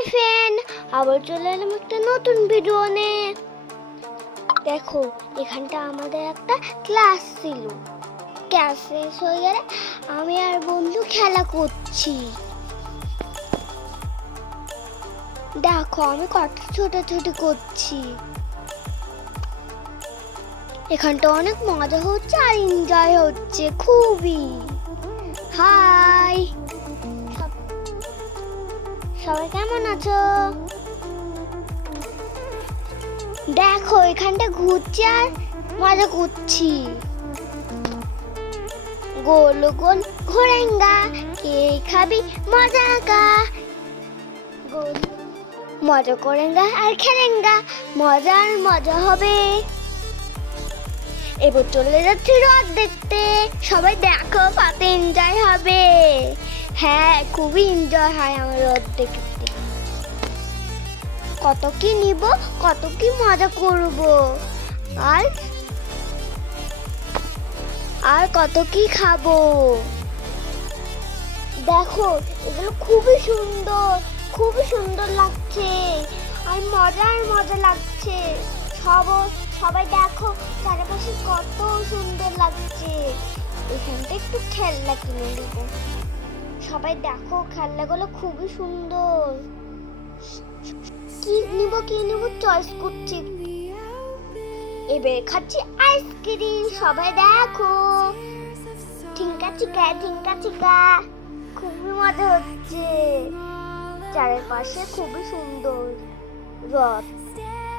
Hi friend আবার চলে এলাম একটা নতুন ভিডিও নিয়ে দেখো, এখানটা আমাদের একটা ক্লাস ছিল। ক্লাস শেষ হয়ে গেলে আমি আর বন্ধু খেলা করছি। দেখো, আমি কত ছোটাছুটি করছি। এখানটা অনেক মজা হচ্ছে আর এনজয় হচ্ছে, খুবই। হাই সবাই কেমন আছো? দেখো, এখানটা ঘুরছি আর মজা করছি। গোল গোল ঘোরেঙ্গা, কে খাবি মজা কা গোল মজা করেঙ্গা আর খেলেঙ্গা, মজার মজা হবে। এবার চলে যাচ্ছি রথ দেখতে। সবাই দেখো কত এনজয় হবে। হ্যাঁ খুবই এনজয় হয় আমার রথ দেখতে। কত কি নিব, কত কি মজা করব। আর আর কত কি খাব। দেখো, এগুলো খুবই সুন্দর খুবই সুন্দর লাগছে। আর মজা আর মজা লাগছে। সব, সবাই দেখো, চারপাশে কত সুন্দর লাগছে। এখানটা একটু খেলনা কিনে নেব। সবাই দেখো, খেলনাগুলো খুবই সুন্দর। কি নিব কি নিব? চয়েস করছি। এবার খাচ্ছি আইসক্রিম। সবাই দেখো। ঠিঙ্কা চিকা ঠিঙ্কা চিকা খুবই মজা হচ্ছে। চারপাশে খুবই সুন্দর রথ।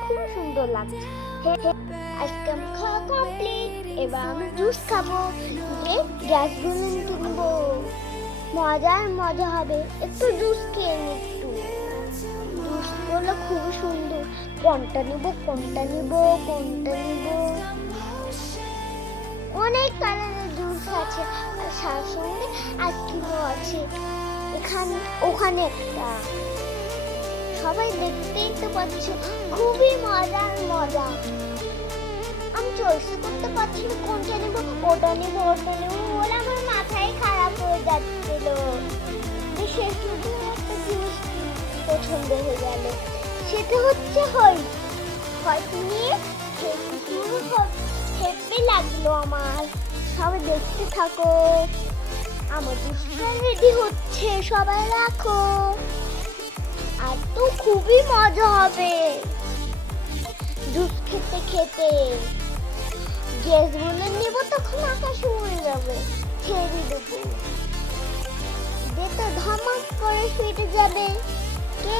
খুবই সুন্দর লাগছে। আইসক্রিম খাওয়া কমপ্লিট এবার আমি জুস খাব। গিয়ে গ্যাস বেলুন মজার মজা হবে। একটু জুস খেয়ে একটু। জুসগুলো খুবই সুন্দর। কোনটা নিব কোনটা নিব কোনটা নিব? অনেক কালারের জুস আছে, আর তার সঙ্গে আইসক্রিমও আছে। এখানে, ওখানে একটা সবাই দেখতেই তো পাচ্ছ, খুবই মজার মজা। আমি চয়েস করতে পারছি কোনটা নেব, ওটা নেব ওটা নেব। পছন্দ হয়ে গেল। সেটা হচ্ছে হই হয়ত নিয়ে হেপি লাগল আমার। সবাই দেখতে থাকো। আমার দুষ্টা রেডি হচ্ছে, সবাই রাখো। আর তো খুবই মজা হবে। জুস খেতে খেতে। গ্যাসগুলো নেব, তখন আকাশে উড়ে যাবে। ছেড়ে দেবো। ধমাক করে ফেটে যাবে। কে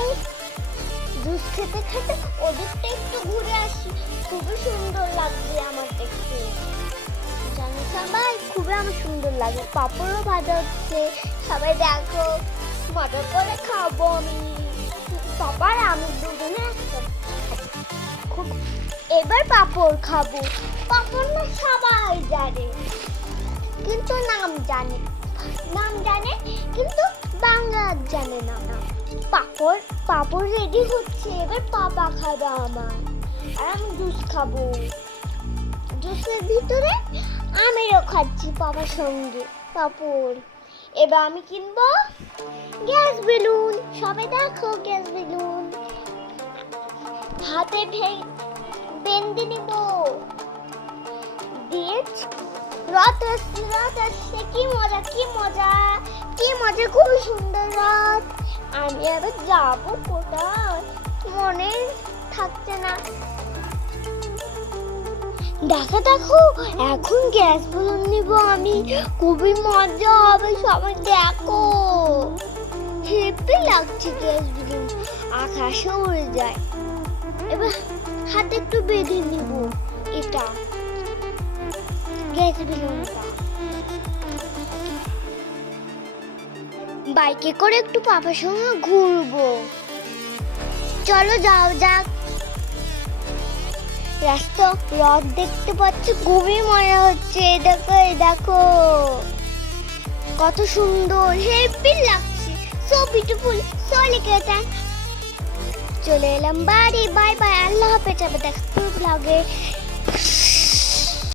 জুস খেতে খেতে ওদিকটা একটু ঘুরে আসি। খুবই সুন্দর লাগবে আমার দেখতে। জানো সবাই, খুবই আমার সুন্দর লাগে। পাপড়ও ভাজা হচ্ছে। সবাই দেখো মজা করে খাব আমি। পাপার আমি দুজনে খুব এবার পাপড় খাব। পাপড় না সবাই জানে, কিন্তু নাম জানে। নাম জানে, কিন্তু বাংলা জানে না নাম। পাপড় পাপড় রেডি হচ্ছে, এবার পাপা খাবে আমার আর আমি জুস খাব। জুসের ভিতরে আমিরও খাচ্ছি পাপার সঙ্গে, পাপড়। এবার আমি কিনবো গ্যাস বেলুন। সবাই দেখো গ্যাস বেলুন। হাতে বেঁধে নিব। দিয়ে রথ আসছে রথ আসছে। কি মজা কি মজা কি মজা খুব সুন্দর। আমি আবার যাব কোথায়? মনে থাকছে না। দেখো দেখো, এখন গ্যাস বলুন নিব আমি। খুবই মজা হবে, সবাই দেখো। হেপি লাগছে গ্যাস বলুন আকাশে উড়ে যায়। এবার হাতে একটু বেঁধে নিব। এটা। গ্যাস বেলুনটা বাইকে করে একটু পাপার সঙ্গে ঘুরবো। চলো যাও, যাক। রাস্তা রথ দেখতে পাচ্ছি, খুবই মজা হচ্ছে। এই দেখো এই দেখো। কত সুন্দর হেপি লাগছে। সো বিউটিফুল সো লিকেটান চলে এলাম বাড়ি। বাই বাই আল্লাহ হাফেজ, আবার দেখা ব্লগে